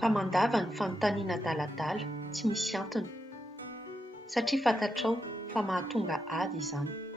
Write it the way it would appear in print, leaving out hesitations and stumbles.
fa mandava ny fanontaniana adaladala tsy misy antony satria fantatrao fa mahatonga ady izany.